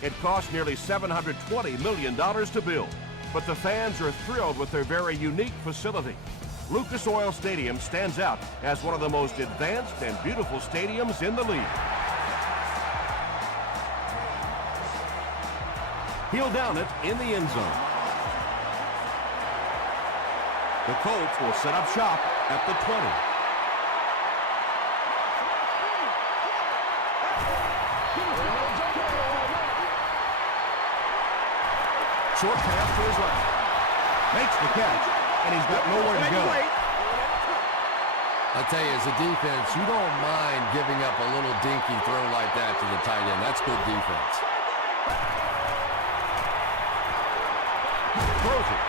It cost nearly $720 million to build, but the fans are thrilled with their very unique facility. Lucas Oil Stadium stands out as one of the most advanced and beautiful stadiums in the league. He'll down it in the end zone. The Colts will set up shop at the 20. Short pass to his left. Makes the catch, and he's got nowhere to go. I tell you, as a defense, you don't mind giving up a little dinky throw like that to the tight end. That's good defense. Throws it.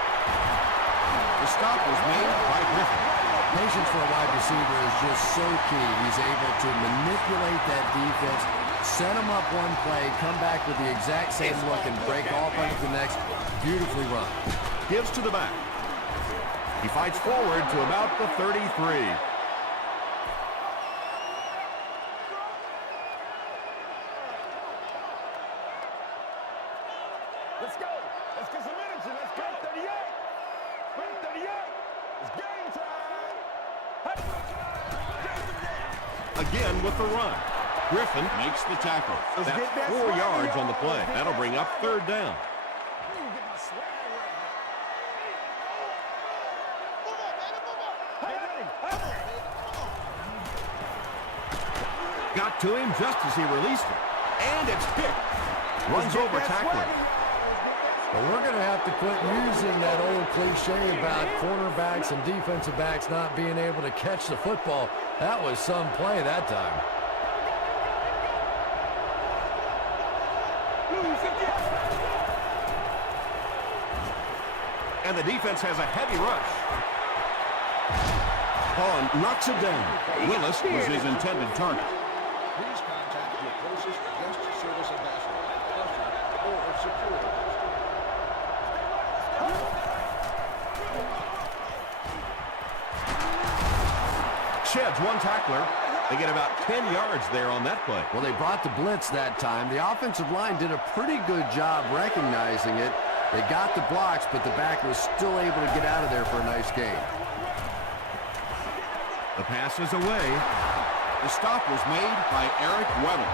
The stop was made by Griffin. Patience for a wide receiver is just so key. He's able to manipulate that defense, set him up one play, come back with the exact same look, and break off onto the next. Beautifully run. Gives to the back. He fights forward to about the 33. Let's go. Let's get some energy. Let's go. 38. 38. It's game time. Again with the run. Griffin makes the tackle. That's 4 yards on the play. That'll bring up third down. Got to him just as he released it. And it's picked. Runs over tackling. Well, we're going to have to quit using that old cliche about cornerbacks and defensive backs not being able to catch the football. That was some play that time. And the defense has a heavy rush. Paul knocks it down. Willis was his intended target. Please contact your closest guest service ambassador, usher, or security. Sheds one tackler. They get about 10 yards there on that play. Well, they brought the blitz that time. The offensive line did a pretty good job recognizing it. They got the blocks, but the back was still able to get out of there for a nice gain. The pass is away. The stop was made by Eric Weddle.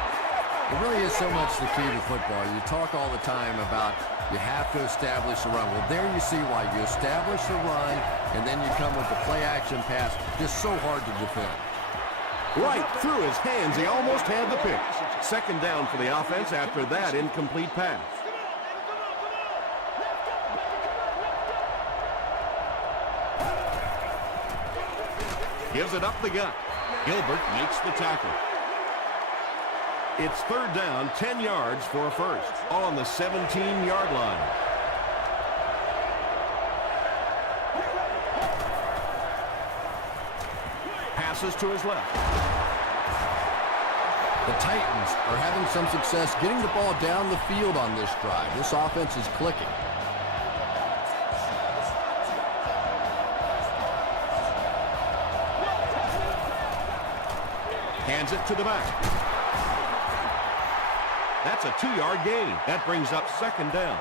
It really is so much the key to football. You talk all the time about you have to establish the run. Well, there you see why. You establish the run, and then you come with the play-action pass. Just so hard to defend. Right through his hands. He almost had the pick. Second down for the offense after that incomplete pass. Gives it up the gut. Gilbert makes the tackle. It's third down, 10 yards for a first. On the 17-yard line. Passes to his left. The Titans are having some success getting the ball down the field on this drive. This offense is clicking. Hands it to the back. That's a 2-yard gain. That brings up second down.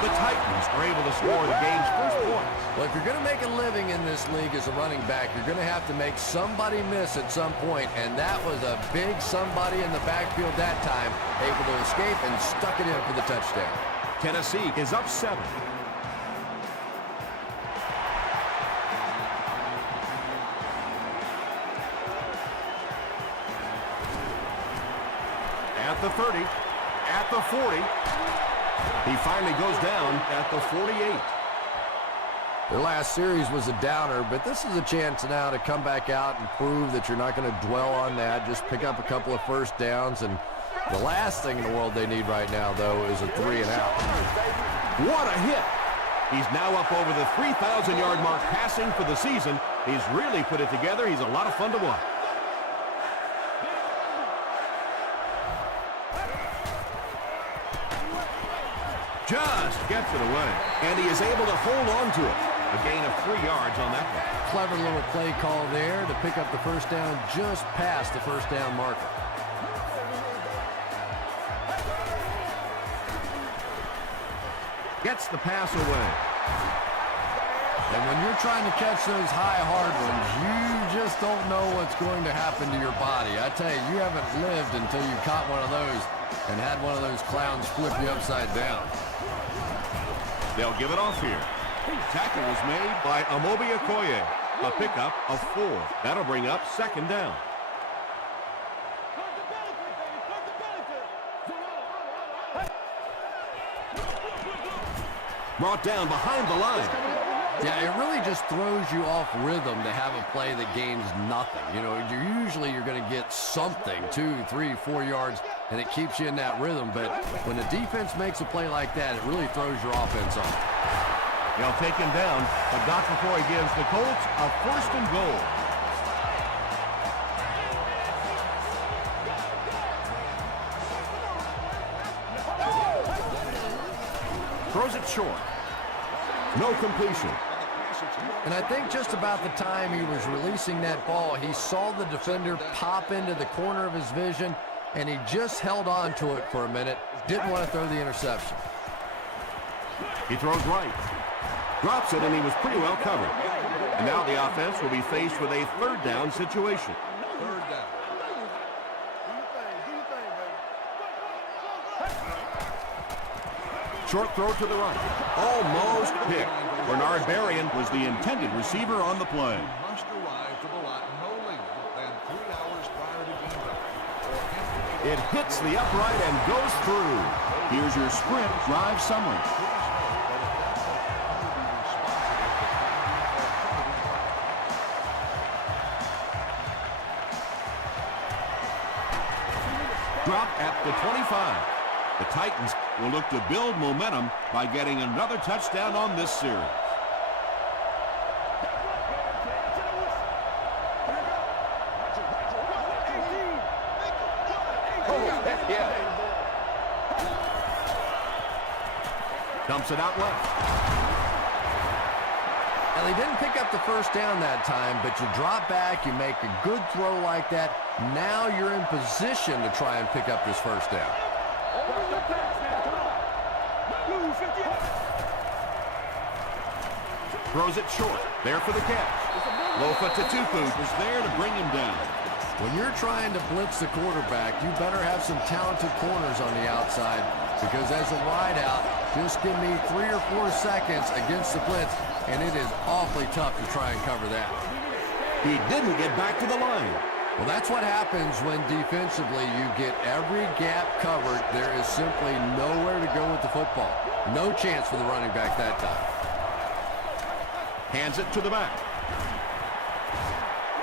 The Titans are able to score the game's first points. Well, if you're going to make a living in this league as a running back, you're going to have to make somebody miss at some point, and that was a big somebody in the backfield that time, able to escape and stuck it in for the touchdown. Tennessee is up 7. At the 30, at the 40. He finally goes down at the 48. Their last series was a downer, but this is a chance now to come back out and prove that you're not going to dwell on that. Just pick up a couple of first downs, and the last thing in the world they need right now, though, is a 3 and out. What a hit! He's now up over the 3,000-yard mark passing for the season. He's really put it together. He's a lot of fun to watch. Just gets it away. And he is able to hold on to it. A gain of 3 yards on that one. Clever little play call there to pick up the first down just past the first down marker. Gets the pass away. And when you're trying to catch those high, hard ones, you just don't know what's going to happen to your body. I tell you, you haven't lived until you caught one of those and had one of those clowns flip you upside down. They'll give it off here. Tackle was made by Amobi Okoye. A pickup of 4. That'll bring up second down. Brought down behind the line. Yeah, it really just throws you off rhythm to have a play that gains nothing. You know, you're going to get something, 2, 3, 4 yards, and it keeps you in that rhythm. But when the defense makes a play like that, it really throws your offense off. They'll take him down, but not before he gives the Colts a 1st and goal. Throws it short. No completion. And I think just about the time he was releasing that ball, he saw the defender pop into the corner of his vision, and he just held on to it for a minute. Didn't want to throw the interception. He throws right. Drops it, and he was pretty well covered. And now the offense will be faced with a 3rd down situation. 3rd down. Short throw to the right. Almost picked. Bernard Berrien was the intended receiver on the play. Must arrive to the lot no later than 3 hours prior to game time. It hits the upright and goes through. Here's your sprint drive summary. Drop at the 25. The Titans will look to build momentum by getting another touchdown on this series. Dumps it out left. And they didn't pick up the first down that time, but you drop back, you make a good throw like that. Now you're in position to try and pick up this first down. Throws it short. There for the catch. Lofa Tatupu was there to bring him down. When you're trying to blitz the quarterback, you better have some talented corners on the outside, because as a wideout, just give me 3 or 4 seconds against the blitz, and it is awfully tough to try and cover that. He didn't get back to the line. Well, that's what happens when defensively you get every gap covered. There is simply nowhere to go with the football. No chance for the running back that time. Hands it to the back.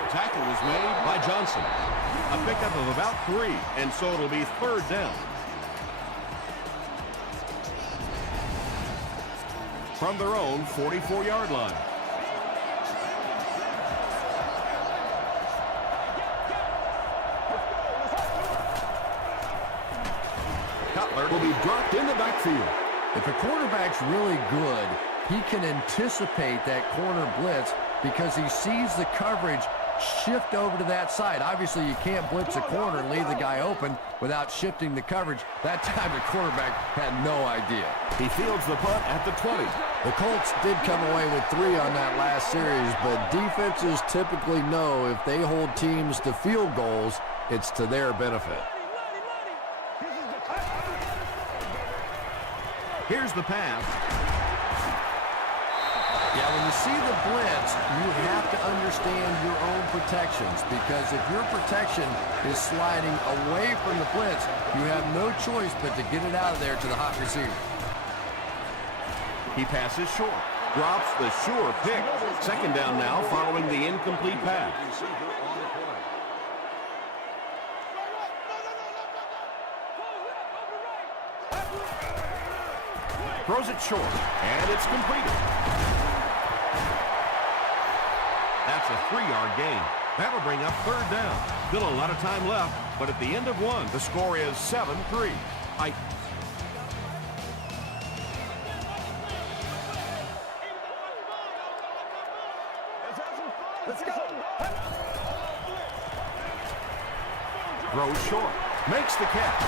The tackle was made by Johnson. A pickup of about 3, and so it'll be 3rd down. From their own 44-yard line. Cutler will be dropped in the backfield. If a quarterback's really good, he can anticipate that corner blitz because he sees the coverage shift over to that side. Obviously, you can't blitz a corner and leave the guy open without shifting the coverage. That time, the quarterback had no idea. He fields the punt at the 20. The Colts did come away with 3 on that last series, but defenses typically know if they hold teams to field goals, it's to their benefit. Here's the pass. Yeah, when you see the blitz, you have to understand your own protections, because if your protection is sliding away from the blitz, you have no choice but to get it out of there to the hot receiver. He passes short. Drops the sure pick. 2nd down now following the incomplete pass. Throws it short, and it's completed. That's a 3-yard gain. That'll bring up 3rd down. Still a lot of time left, but at the end of 1, the score is 7-3. Throws short. Makes the catch.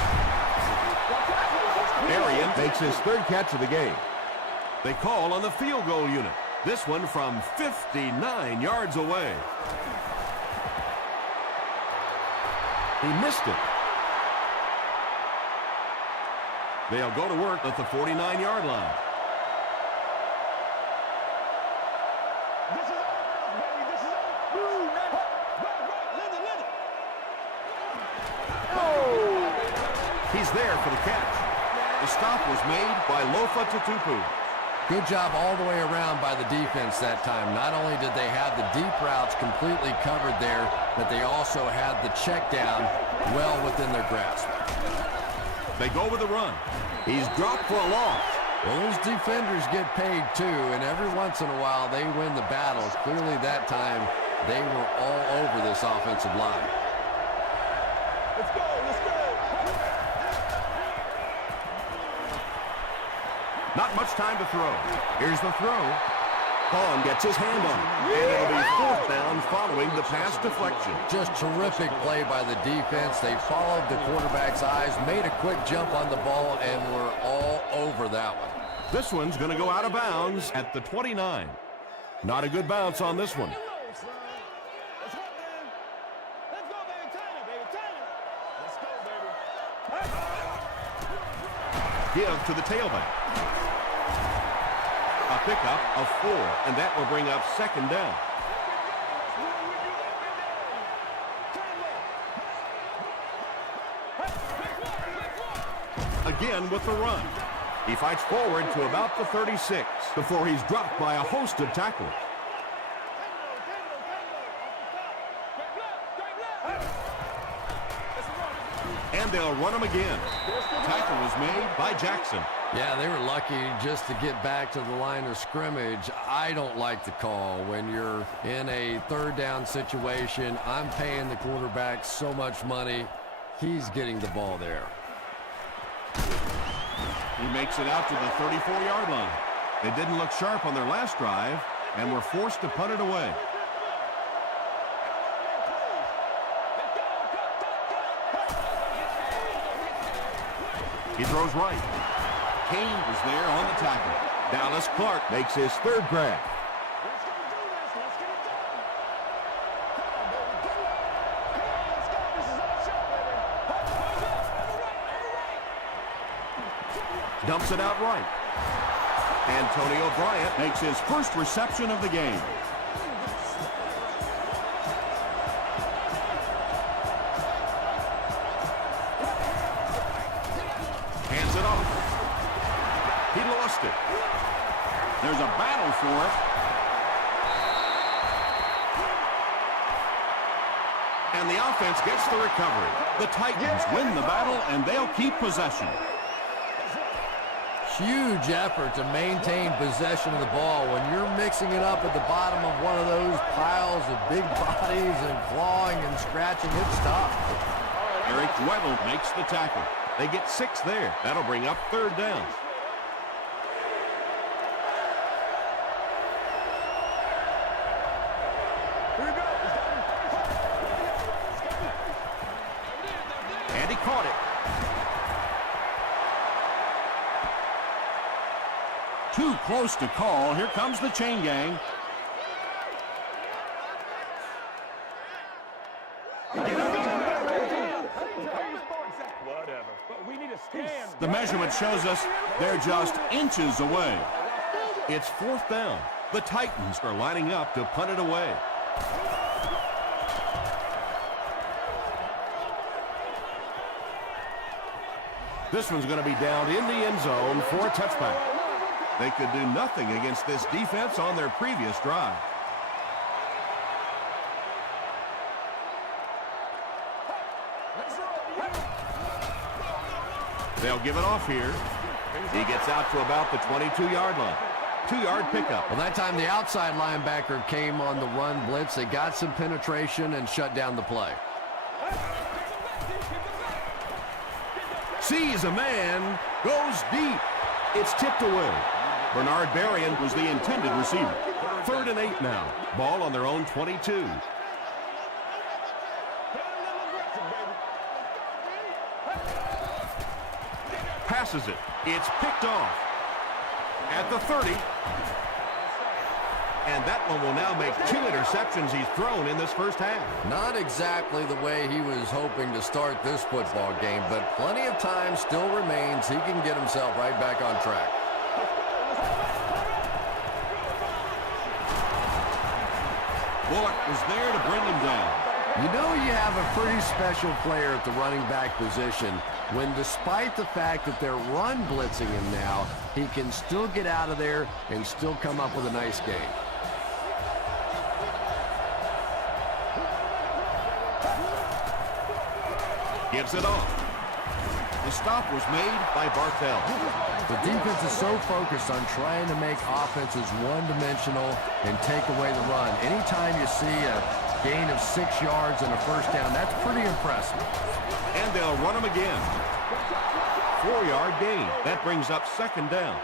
Arian makes his third catch of the game. They call on the field goal unit. This one from 59 yards away. He missed it. They'll go to work at the 49-yard line. This is all, baby. This is all. He's there for the catch. The stop was made by Lofa Tutupu. Good job all the way around by the defense that time. Not only did they have the deep routes completely covered there, but they also had the check down well within their grasp. They go with the run. He's dropped for a loss. Well, those defenders get paid too, and every once in a while they win the battles. Clearly that time they were all over this offensive line. Let's go. Let's go. Not much time to throw. Here's the throw. Vaughn gets his hand on it. And it'll be fourth down following the pass deflection. Just terrific play by the defense. They followed the quarterback's eyes, made a quick jump on the ball, and were all over that one. This one's going to go out of bounds at the 29. Not a good bounce on this one. Let's go, man. Let's go, baby. Turn it, baby. Turn it. Let's go, baby. Give to the tailback. A pickup of 4, and that will bring up second down. Again with the run. He fights forward to about the 36 before he's dropped by a host of tacklers. And they'll run him again. Tackle was made by Jackson. Yeah, they were lucky just to get back to the line of scrimmage. I don't like the call when you're in a third down situation. I'm paying the quarterback so much money. He's getting the ball there. He makes it out to the 34-yard line. They didn't look sharp on their last drive and were forced to punt it away. He throws right. Kane was there on the tackle. Dallas Clark makes his third grab. Let's go do this. Let's get it done. Come on, baby. Come on, let's go. This is our show, baby. Dumps it out right. Antonio Bryant makes his first reception of the game. Hands it off. He lost it. There's a battle for it. And the offense gets the recovery. The Titans win the battle, and they'll keep possession. Huge effort to maintain possession of the ball. When you're mixing it up at the bottom of one of those piles of big bodies and clawing and scratching, it's tough. Eric Weddle makes the tackle. They get 6 there. That'll bring up third down. And he caught it. Too close to call. Here comes the chain gang. Whatever. But we need a scan. The measurement shows us they're just inches away. It's fourth down. The Titans are lining up to punt it away. This one's going to be down in the end zone for a touchback. They could do nothing against this defense on their previous drive. They'll give it off here. He gets out to about the 22-yard line. 2-yard pickup. Well, that time the outside linebacker came on the run blitz. They got some penetration and shut down the play. Sees a man, goes deep. It's tipped away. Bernard Berrien was the intended receiver. 3rd and 8 now. Ball on their own 22. passes it. It's picked off. At the 30. And that one will now make 2 interceptions he's thrown in this first half. Not exactly the way he was hoping to start this football game, but plenty of time still remains. He can get himself right back on track. Bullock was there to bring him down. You know you have a pretty special player at the running back position when, despite the fact that they're run blitzing him now, he can still get out of there and still come up with a nice game. Gives it off. The stop was made by Bartell. The defense is so focused on trying to make offenses one-dimensional and take away the run. Anytime you see a gain of 6 yards and a first down, that's pretty impressive. And they'll run him again. 4-yard gain. That brings up 2nd down.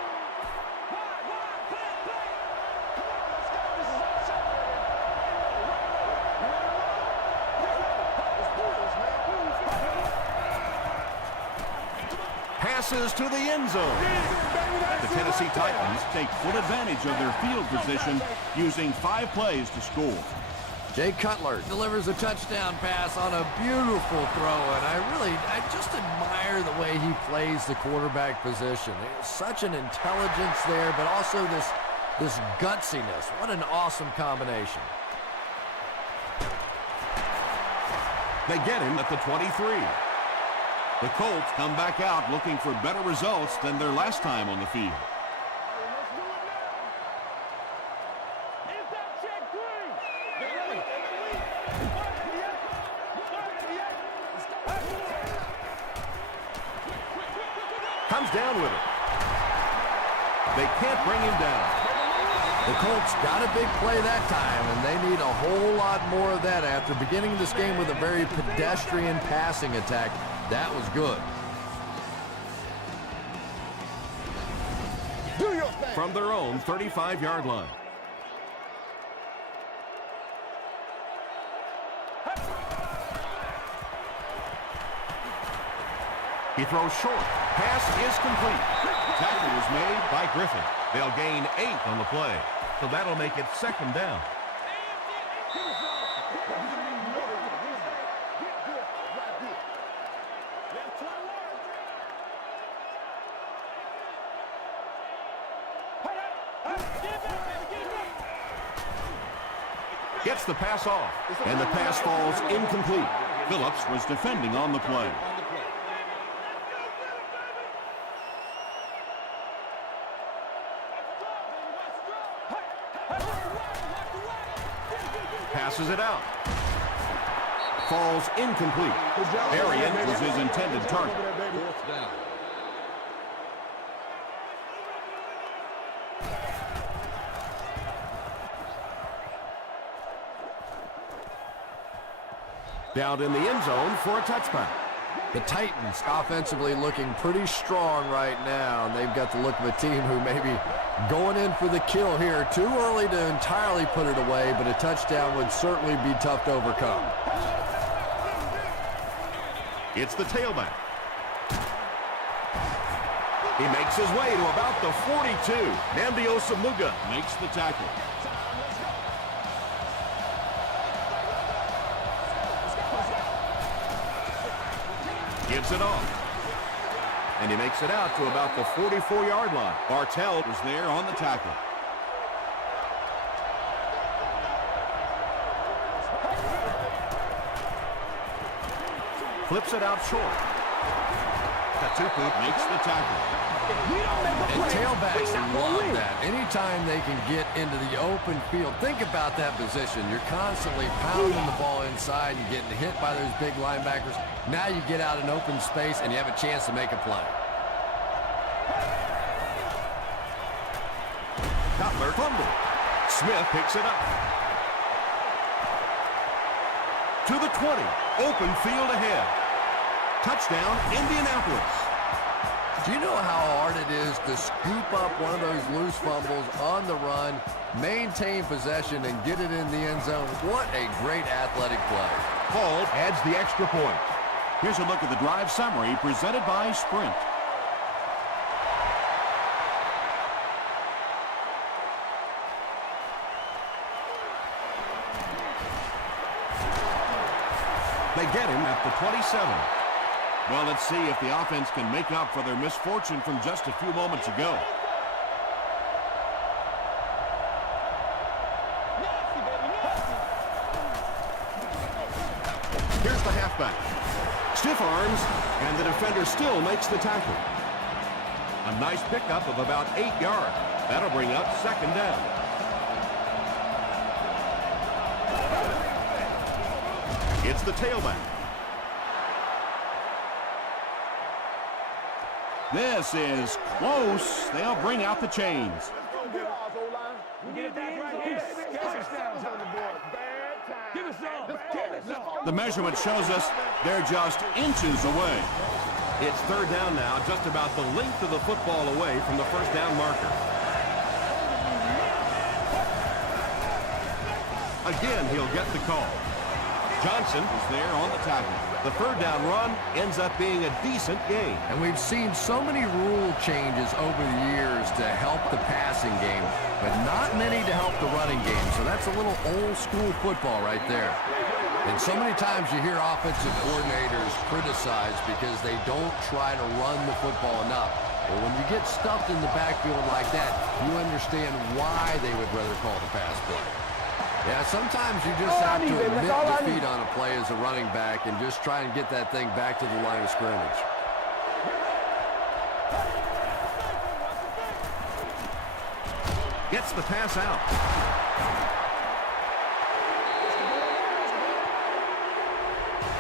Passes to the end zone. The Tennessee Titans take full advantage of their field position using 5 plays to score. Jay Cutler delivers a touchdown pass on a beautiful throw, and I just admire the way he plays the quarterback position. There's such an intelligence there, but also this gutsiness. What an awesome combination. They get him at the 23. The Colts come back out looking for better results than their last time on the field. Comes down with it. They can't bring him down. The Colts got a big play that time, and they need a whole lot more of that after beginning this game with a very pedestrian passing attack. That was good. From their own 35-yard line. He throws short. Pass is complete. Tackle was made by Griffin. They'll gain 8 on the play. So that'll make it 2nd down. Gets the pass off, and the pass falls incomplete. Phillips was defending on the play. Passes it out. Falls incomplete. Arian was his intended target. 4th down. Down in the end zone for a touchback. The Titans offensively looking pretty strong right now, and they've got the look of a team who may be going in for the kill here. Too early to entirely put it away, but a touchdown would certainly be tough to overcome. It's the tailback. He makes his way to about the 42. Nnamdi Osamuga makes the tackle. Gives it off. And he makes it out to about the 44-yard line. Bartell was there on the tackle. Flips it out short. Katupu makes the tackle. And tailbacks love that. Anytime they can get into the open field, think about that position. You're constantly pounding the ball inside and getting hit by those big linebackers. Now you get out in open space and you have a chance to make a play. Cutler fumble. Smith picks it up. To the 20. Open field ahead. Touchdown, Indianapolis. Do you know how hard it is to scoop up one of those loose fumbles on the run, maintain possession, and get it in the end zone? What a great athletic play. Hall adds the extra point. Here's a look at the drive summary presented by Sprint. get him at the 27. Well, let's see if the offense can make up for their misfortune from just a few moments ago. Here's the halfback. Stiff arms, and the defender still makes the tackle. A nice pickup of about 8 yards. That'll bring up second down. It's the tailback. This is close. They'll bring out the chains. The measurement shows us they're just inches away. It's third down now, just about the length of the football away from the first down marker. Again, he'll get the call. Johnson is there on the tackle. The third down run ends up being a decent gain. And we've seen so many rule changes over the years to help the passing game, but not many to help the running game. So that's a little old school football right there. And so many times you hear offensive coordinators criticized because they don't try to run the football enough. Well, when you get stuffed in the backfield like that, you understand why they would rather call the pass play. Yeah, sometimes you just have to admit defeat on a play as a running back and just try and get that thing back to the line of scrimmage. Gets the pass out.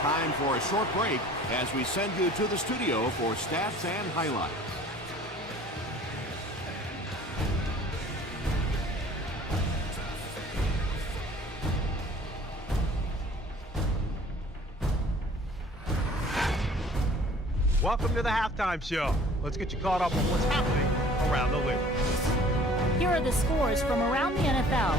Time for a short break as we send you to the studio for stats and highlights. Welcome to the halftime show. Let's get you caught up on what's happening around the league. Here are the scores from around the NFL.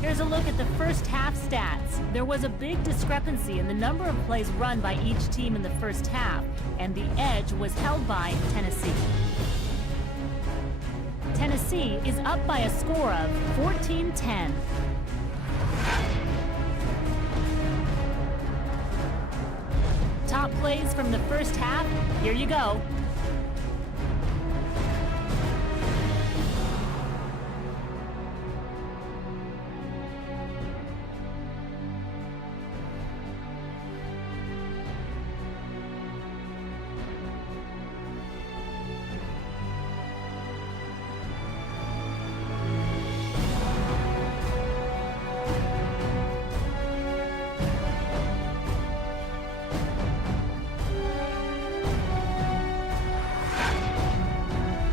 Here's a look at the first half stats. There was a big discrepancy in the number of plays run by each team in the first half, and the edge was held by Tennessee. Tennessee is up by a score of 14-10. Top plays from the first half, here you go.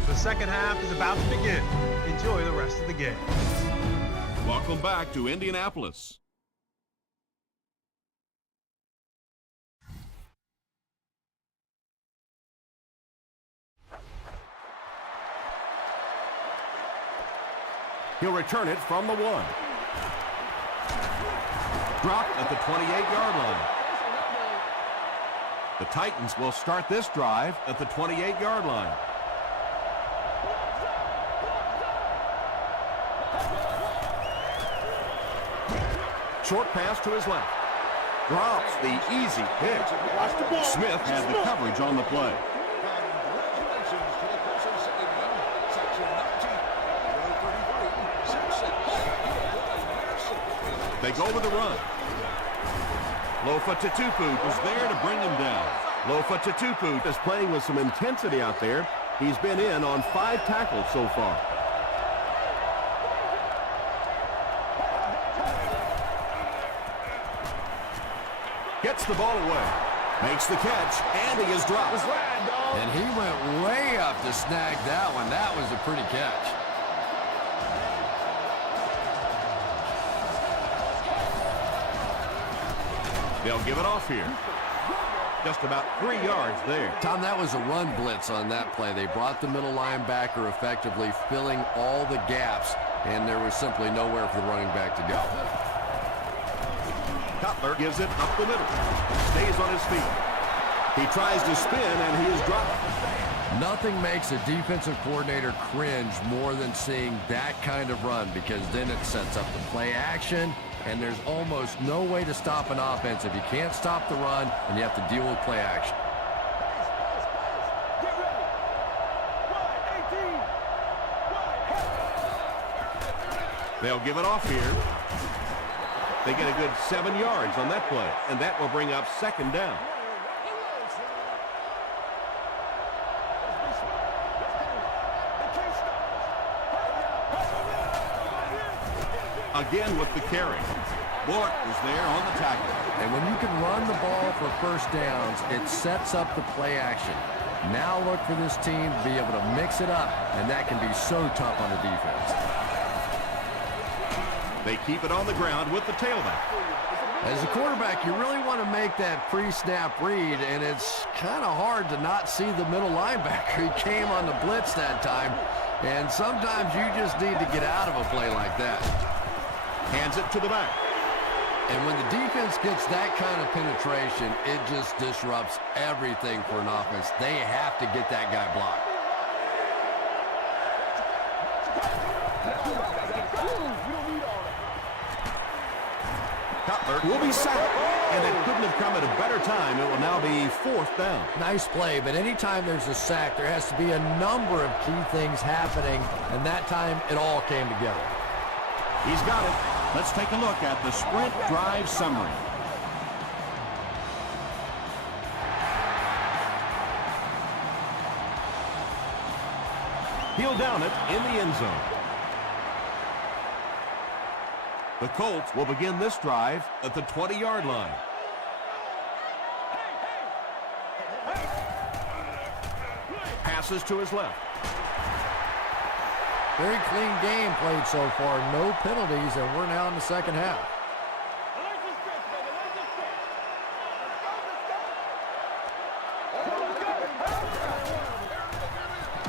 The second half is about to begin. Enjoy the rest of the game. Welcome back to Indianapolis. He'll return it from the 1. Dropped at the 28-yard line. The Titans will start this drive at the 28-yard line. Short pass to his left. Drops the easy pick. Smith had the coverage on the play. Congratulations to the Colts Stadium, Section 19, They go with the run. Lofa Tatupu is there to bring him down. Lofa Tatupu is playing with some intensity out there. He's been in on 5 tackles so far. Gets the ball away. Makes the catch, and he is dropped. And he went way up to snag that one. That was a pretty catch. They'll give it off here. Just about 3 yards there. Tom, that was a run blitz on that play. They brought the middle linebacker effectively, filling all the gaps, and there was simply nowhere for the running back to go. Cutler gives it up the middle. Stays on his feet. He tries to spin, and he is dropped. Nothing makes a defensive coordinator cringe more than seeing that kind of run, because then it sets up the play action, and there's almost no way to stop an offense if you can't stop the run and you have to deal with play action. They'll give it off here. They get a good 7 yards on that play, and that will bring up second down. Again with the carry. Bullock was there on the tackle. And when you can run the ball for first downs, it sets up the play action. Now look for this team to be able to mix it up, and that can be so tough on the defense. They keep it on the ground with the tailback. As a quarterback, you really want to make that pre-snap read, and it's kind of hard to not see the middle linebacker. He came on the blitz that time, and sometimes you just need to get out of a play like that. Hands it to the back. And when the defense gets that kind of penetration, it just disrupts everything for an offense. They have to get that guy blocked. Cutler will be sacked, and it couldn't have come at a better time. It will now be fourth down. Nice play, but anytime there's a sack, there has to be a number of key things happening, and that time it all came together. He's got it. Let's take a look at the sprint drive summary. He'll down it in the end zone. The Colts will begin this drive at the 20-yard line. Passes to his left. Very clean game played so far. No penalties, and we're now in the second half.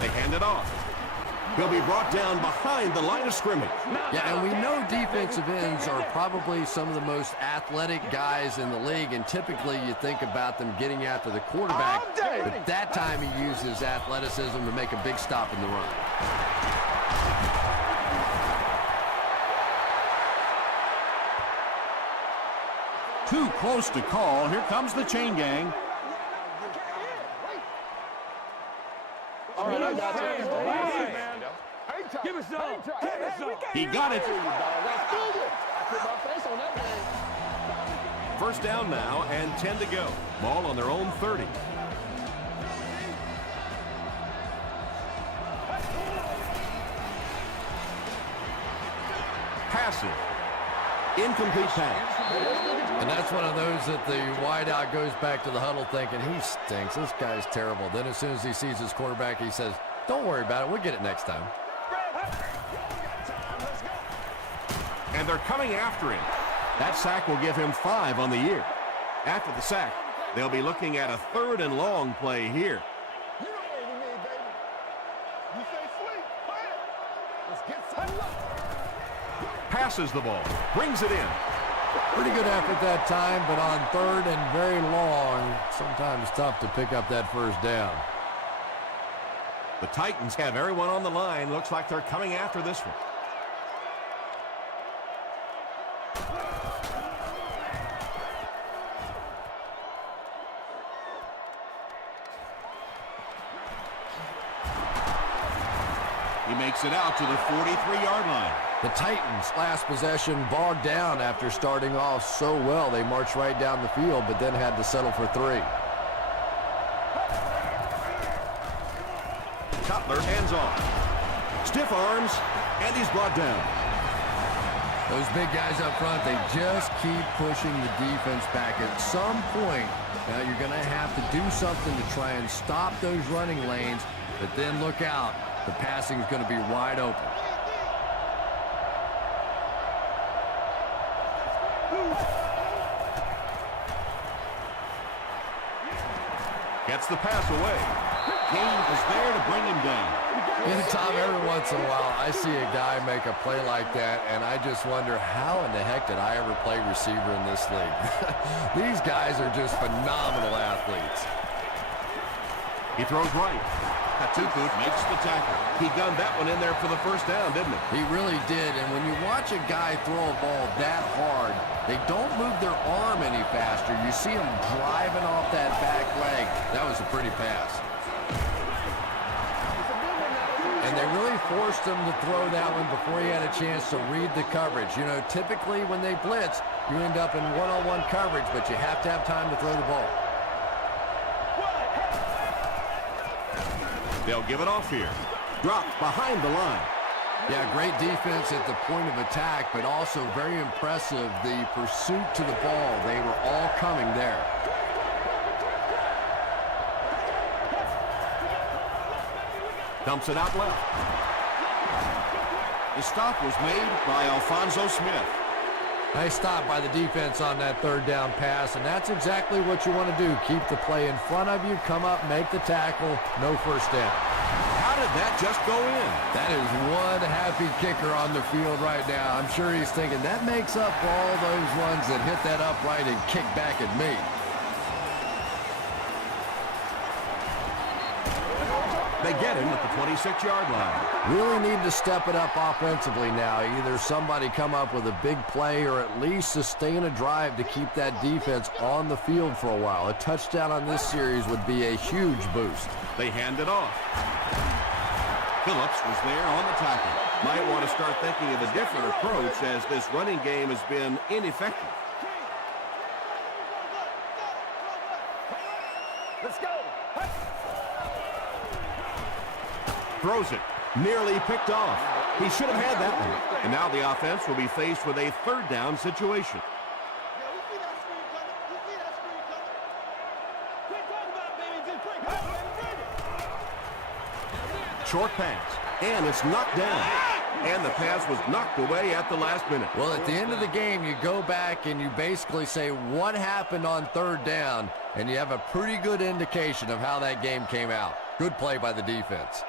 They hand it off. He'll be brought down behind the line of scrimmage. Yeah, and we know defensive ends are probably some of the most athletic guys in the league, and typically you think about them getting after the quarterback, but that time he used his athleticism to make a big stop in the run. Too close to call. Here comes the chain gang. Give us some. He got it. First down now and 10 to go. Ball on their own 30. Passes. Incomplete pass. And that's one of those that the wideout goes back to the huddle thinking, he stinks, this guy's terrible. Then as soon as he sees his quarterback, he says, don't worry about it, we'll get it next time. And they're coming after him. That sack will give him 5 on the year. After the sack, they'll be looking at a 3rd and long play here. You know what we need, baby. You say sweet, play it. Let's get some luck. Passes the ball. Brings it in. Pretty good effort that time, but on 3rd and very long, sometimes tough to pick up that first down. The Titans have everyone on the line. Looks like they're coming after this one. He makes it out to the 43-yard line. The Titans' last possession bogged down after starting off so well. They marched right down the field, but then had to settle for 3. Cutler hands off. Stiff arms, and he's brought down. Those big guys up front, they just keep pushing the defense back. At some point, now you're going to have to do something to try and stop those running lanes, but then look out. The passing is going to be wide open. Gets the pass away. Gain is there to bring him down. Tom, every once in a while, I see a guy make a play like that, and I just wonder, how in the heck did I ever play receiver in this league? These guys are just phenomenal athletes. He throws right. Katuku makes the tackle. He gunned that one in there for the first down, didn't he? He really did, and when you watch a guy throw a ball that hard, they don't move their arm any faster. You see him driving off that back leg. That was a pretty pass. And they really forced him to throw that one before he had a chance to read the coverage. You know, typically when they blitz, you end up in one-on-one coverage, but you have to have time to throw the ball. They'll give it off here. Dropped behind the line. Yeah, great defense at the point of attack, but also very impressive, the pursuit to the ball. They were all coming there. Dumps it out left. The stop was made by Alfonso Smith. Nice stop by the defense on that third down pass, and that's exactly what you want to do. Keep the play in front of you, come up, make the tackle, no first down. How did that just go in? That is one happy kicker on the field right now. I'm sure he's thinking, that makes up for all those ones that hit that upright and kick back at me. They get him at the 26-yard line. Really need to step it up offensively now. Either somebody come up with a big play or at least sustain a drive to keep that defense on the field for a while. A touchdown on this series would be a huge boost. They hand it off. Phillips was there on the tackle. Might want to start thinking of a different approach as this running game has been ineffective. Let's go. Throws it. Nearly picked off. He should have had that one. And now the offense will be faced with a third down situation. Short pass. And it's knocked down. And the pass was knocked away at the last minute. Well, at the end of the game, you go back and you basically say what happened on third down, and you have a pretty good indication of how that game came out. Good play by the defense.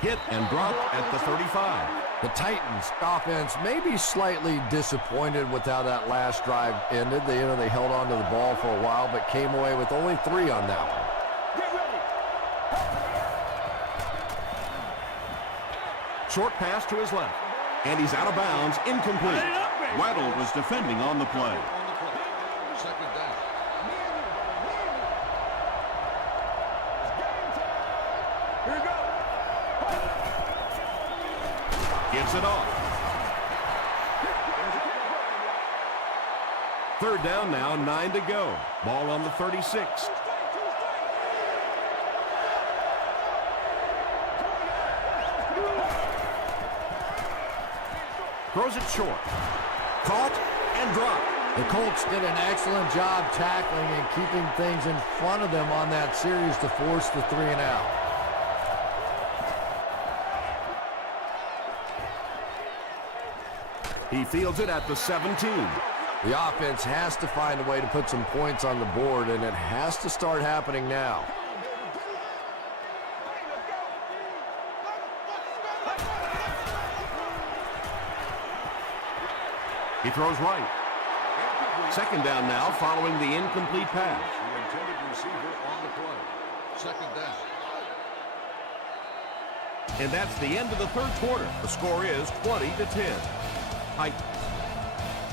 Hit and dropped at the 35. The Titans offense may be slightly disappointed with how that last drive ended. They held on to the ball for a while, but came away with only 3 on that one. Short pass to his left. And he's out of bounds, incomplete. Weddle was defending on the play. Second down. Here we go. Gives it off. Third down now, 9 to go. Ball on the 36. Throws it short. Caught and dropped. The Colts did an excellent job tackling and keeping things in front of them on that series to force the 3 and out. He fields it at the 17. The offense has to find a way to put some points on the board, and it has to start happening now. He throws right. Second down now following the incomplete pass. The intended receiver on the play. Second down. And that's the end of the third quarter. The score is 20-10.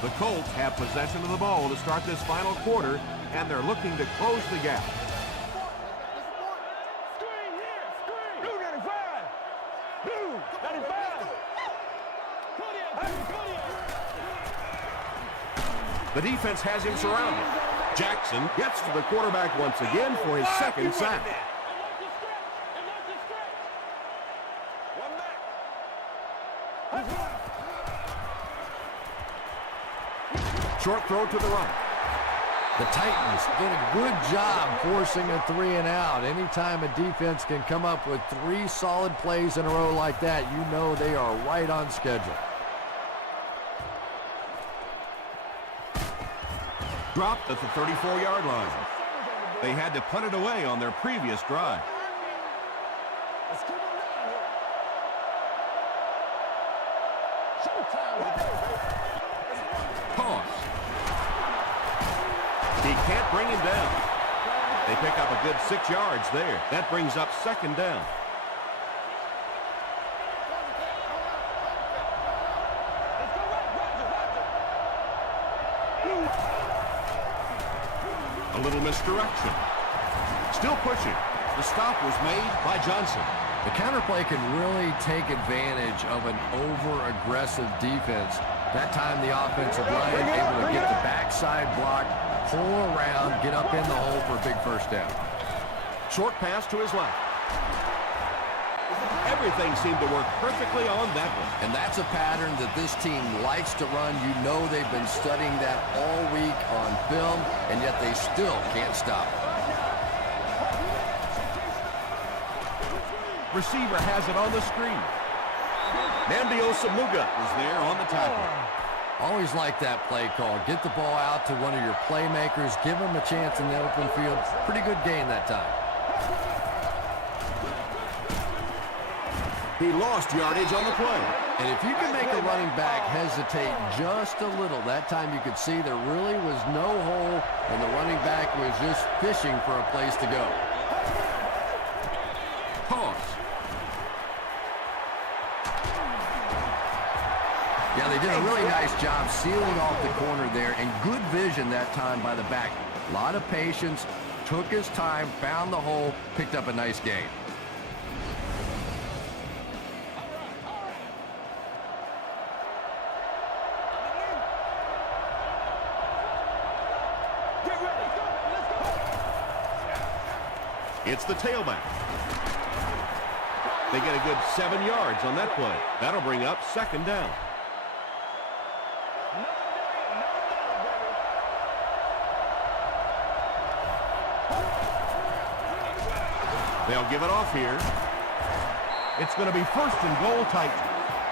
The Colts have possession of the ball to start this final quarter, and they're looking to close the gap. Screen here. Screen. Blue 95. Blue 95. The defense has him surrounded. Jackson gets to the quarterback once again for his second sack. Short throw to the right. The Titans did a good job forcing a 3 and out. Anytime a defense can come up with 3 solid plays in a row like that, you know they are right on schedule. dropped at the 34-yard line. They had to punt it away on their previous drive. Let's keep it down here. Showtime today, baby. Toss. He can't bring him down. They pick up a good 6 yards there. That brings up second down. A little misdirection. Still pushing. The stop was made by Johnson. The counterplay can really take advantage of an over-aggressive defense. That time the offensive line able to get the backside block, pull around, get up in the hole for a big first down. Short pass to his left. Everything seemed to work perfectly on that one. And that's a pattern that this team likes to run. You know they've been studying that all week on film, and yet they still can't stop it. Receiver has it on the screen. Nambiosa-Muga is there on the tackle. Always like that play call. Get the ball out to one of your playmakers. Give them a chance in the open field. Pretty good gain that time. He lost yardage on the play. And if you can make a running back hesitate just a little, that time you could see there really was no hole, and the running back was just fishing for a place to go. Toss. Yeah, they did a really nice job sealing off the corner there, and good vision that time by the back. A lot of patience, took his time, found the hole, picked up a nice gain. It's the tailback. They get a good 7 yards on that play. That'll bring up second down. They'll give it off here. It's going to be first and goal, Titans.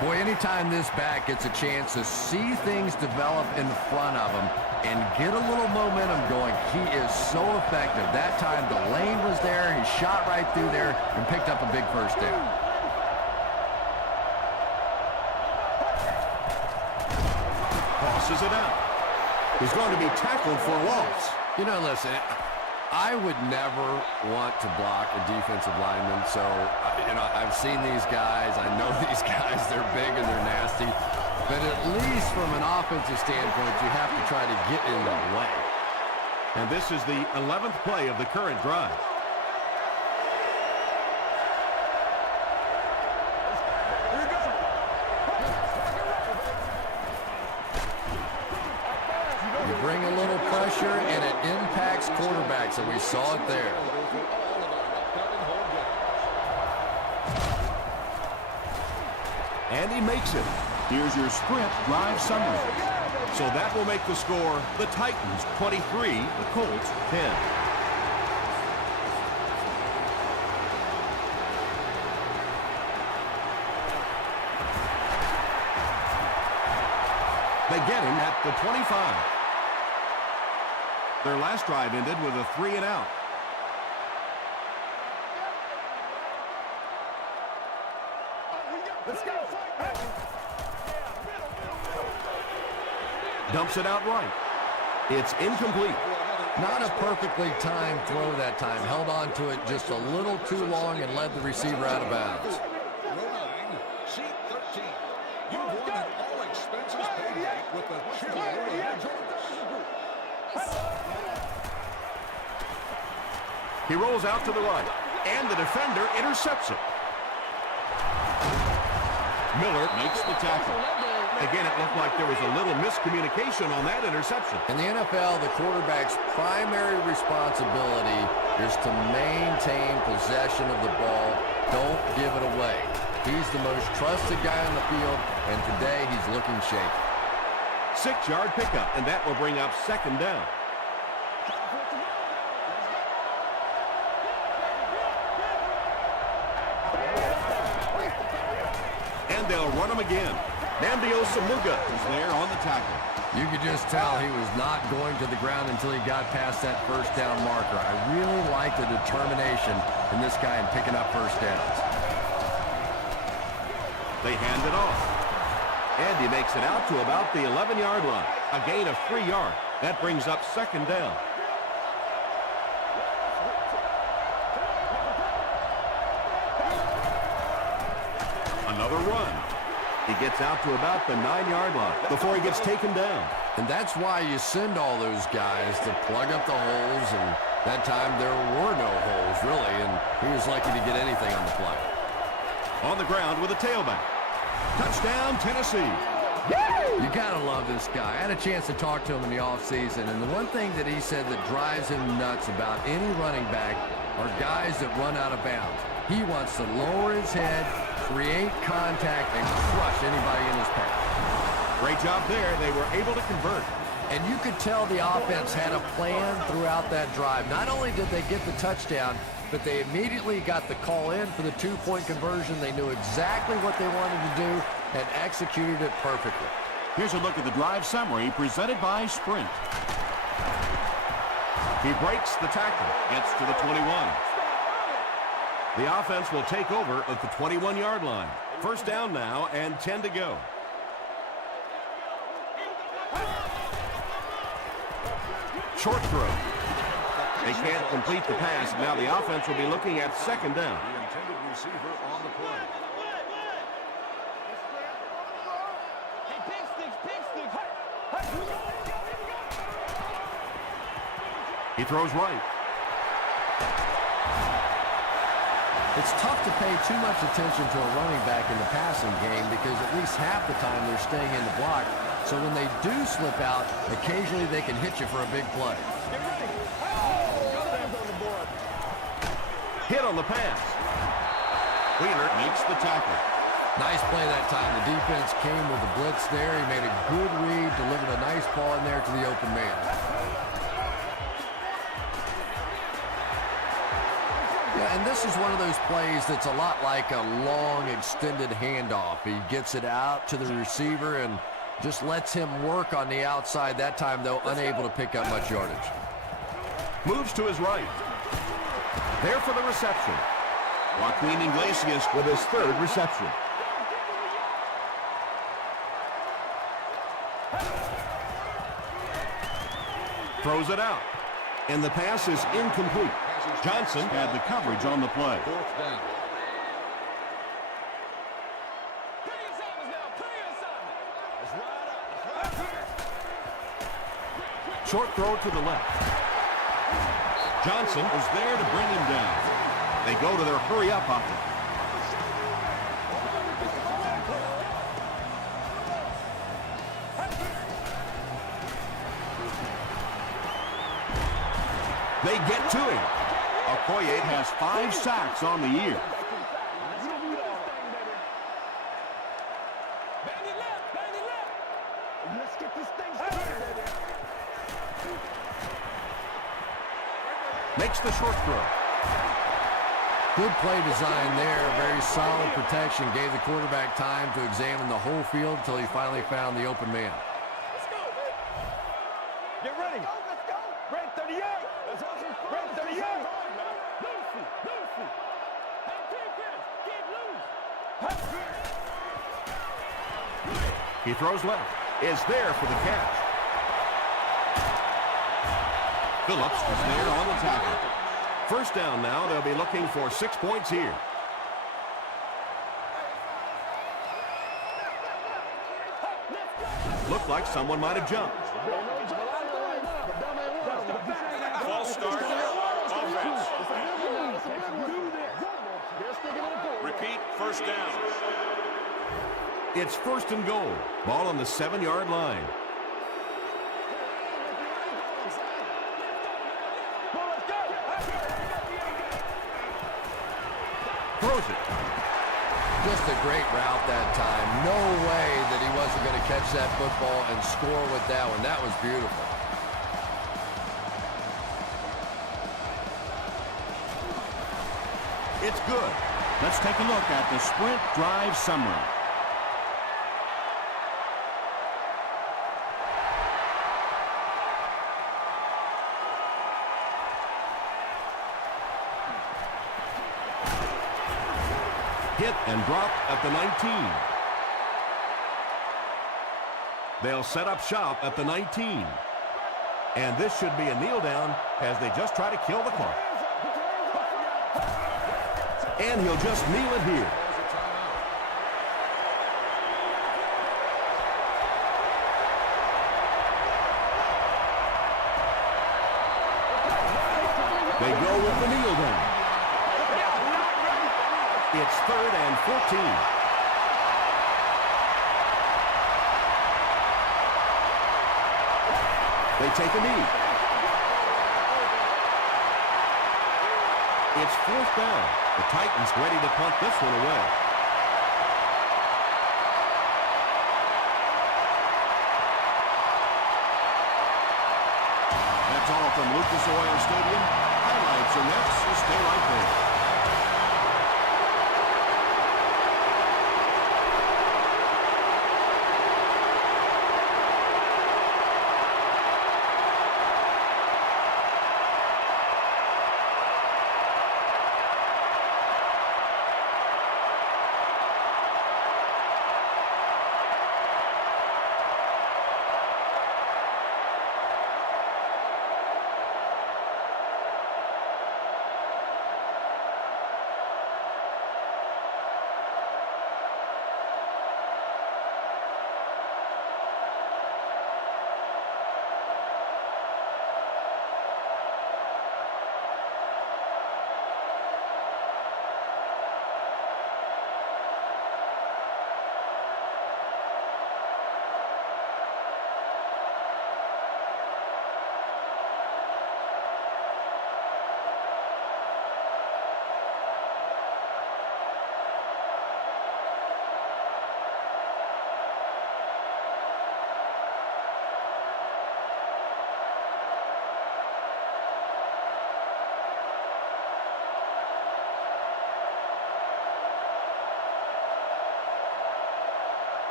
Boy, anytime this back gets a chance to see things develop in front of him and get a little momentum going, he is so effective. That time the lane was there, he shot right through there and picked up a big first down. Tosses it out. He's going to be tackled for a loss. You know, listen, I would never want to block a defensive lineman, so, you know, I've seen these guys. I know these guys. They're big and they're nasty. But at least from an offensive standpoint, you have to try to get in the way. And this is the 11th play of the current drive. You bring a little pressure, and it impacts quarterbacks, and we saw it there. And he makes it. Here's your sprint drive summary. So that will make the score the Titans 23, the Colts 10. They get him at the 25. Their last drive ended with a 3-and-out. Let's go. Dumps it out right. It's incomplete. Not a perfectly timed throw that time. Held on to it just a little too long and led the receiver out of bounds. Row 9, seat 13. You've won an all-expenses paid date with the cheerleader of your choice. He rolls out to the right, and the defender intercepts it. Miller makes the tackle. Again, it looked like there was a little miscommunication on that interception. In the NFL, the quarterback's primary responsibility is to maintain possession of the ball. Don't give it away. He's the most trusted guy on the field, and today he's looking shaky. 6-yard pickup, and that will bring up second down. And they'll run him again. Samuga is there on the tackle. You could just tell he was not going to the ground until he got past that first down marker. I really like the determination in this guy in picking up first downs. They hand it off. And he makes it out to about the 11-yard line. A gain of 3 yards. That brings up second down. Another run. He gets out to about the 9-yard line before he gets taken down. And that's why you send all those guys to plug up the holes, and that time there were no holes, really, and he was lucky to get anything on the play. On the ground with a tailback. Touchdown, Tennessee. You gotta love this guy. I had a chance to talk to him in the offseason, and the one thing that he said that drives him nuts about any running back are guys that run out of bounds. He wants to lower his head, create contact, and crush anybody in his path. Great job there. They were able to convert. And you could tell the offense had a plan throughout that drive. Not only did they get the touchdown, but they immediately got the call in for the two-point conversion. They knew exactly what they wanted to do and executed it perfectly. Here's a look at the drive summary presented by Sprint. He breaks the tackle, gets to the 21. The offense will take over at the 21-yard line. First down now and 10 to go. Short throw. They can't complete the pass. Now the offense will be looking at second down. The intended receiver on the play. He throws right. It's tough to pay too much attention to a running back in the passing game because at least half the time they're staying in the block. So when they do slip out, occasionally they can hit you for a big play. Hit on the pass. Wheeler makes the tackle. Nice play that time. The defense came with a blitz there. He made a good read, delivered a nice ball in there to the open man. Yeah, and this is one of those plays that's a lot like a long, extended handoff. He gets it out to the receiver and just lets him work on the outside. That time, though, unable to pick up much yardage. Moves to his right. There for the reception. Joaquin Iglesias with his third reception. Throws it out. And the pass is incomplete. Johnson had the coverage on the play. Fourth down. Short throw to the left. Johnson is there to bring him down. They go to their hurry-up offense. They get to him. Okoye has 5 sacks on the year. Makes the short throw. Good play design there. Very solid protection. Gave the quarterback time to examine the whole field until he finally found the open man. Let's go, man. Get ready. Let's go. Red 38. That's awesome. Red 38. Lucy. Hey, defense. Get loose. He throws left. Is there for the catch. Phillips is there on the tackle. First down now. They'll be looking for 6 points here. Looked like someone might have jumped. False start. Offense. Repeat, first down. It's first and goal. Ball on the 7-yard line. Throws it. Just a great route that time. No way that he wasn't going to catch that football and score with that one. That was beautiful. It's good. Let's take a look at the Sprint drive summary. Hit and drop at the 19. They'll set up shop at the 19. And this should be a kneel down as they just try to kill the clock. And he'll just kneel it here. They go with the kneel down. It's 3rd and 14. They take a knee. It's 4th down. The Titans ready to punt this one away. That's all from Lucas Oil Stadium. Highlights are next, so stay right there.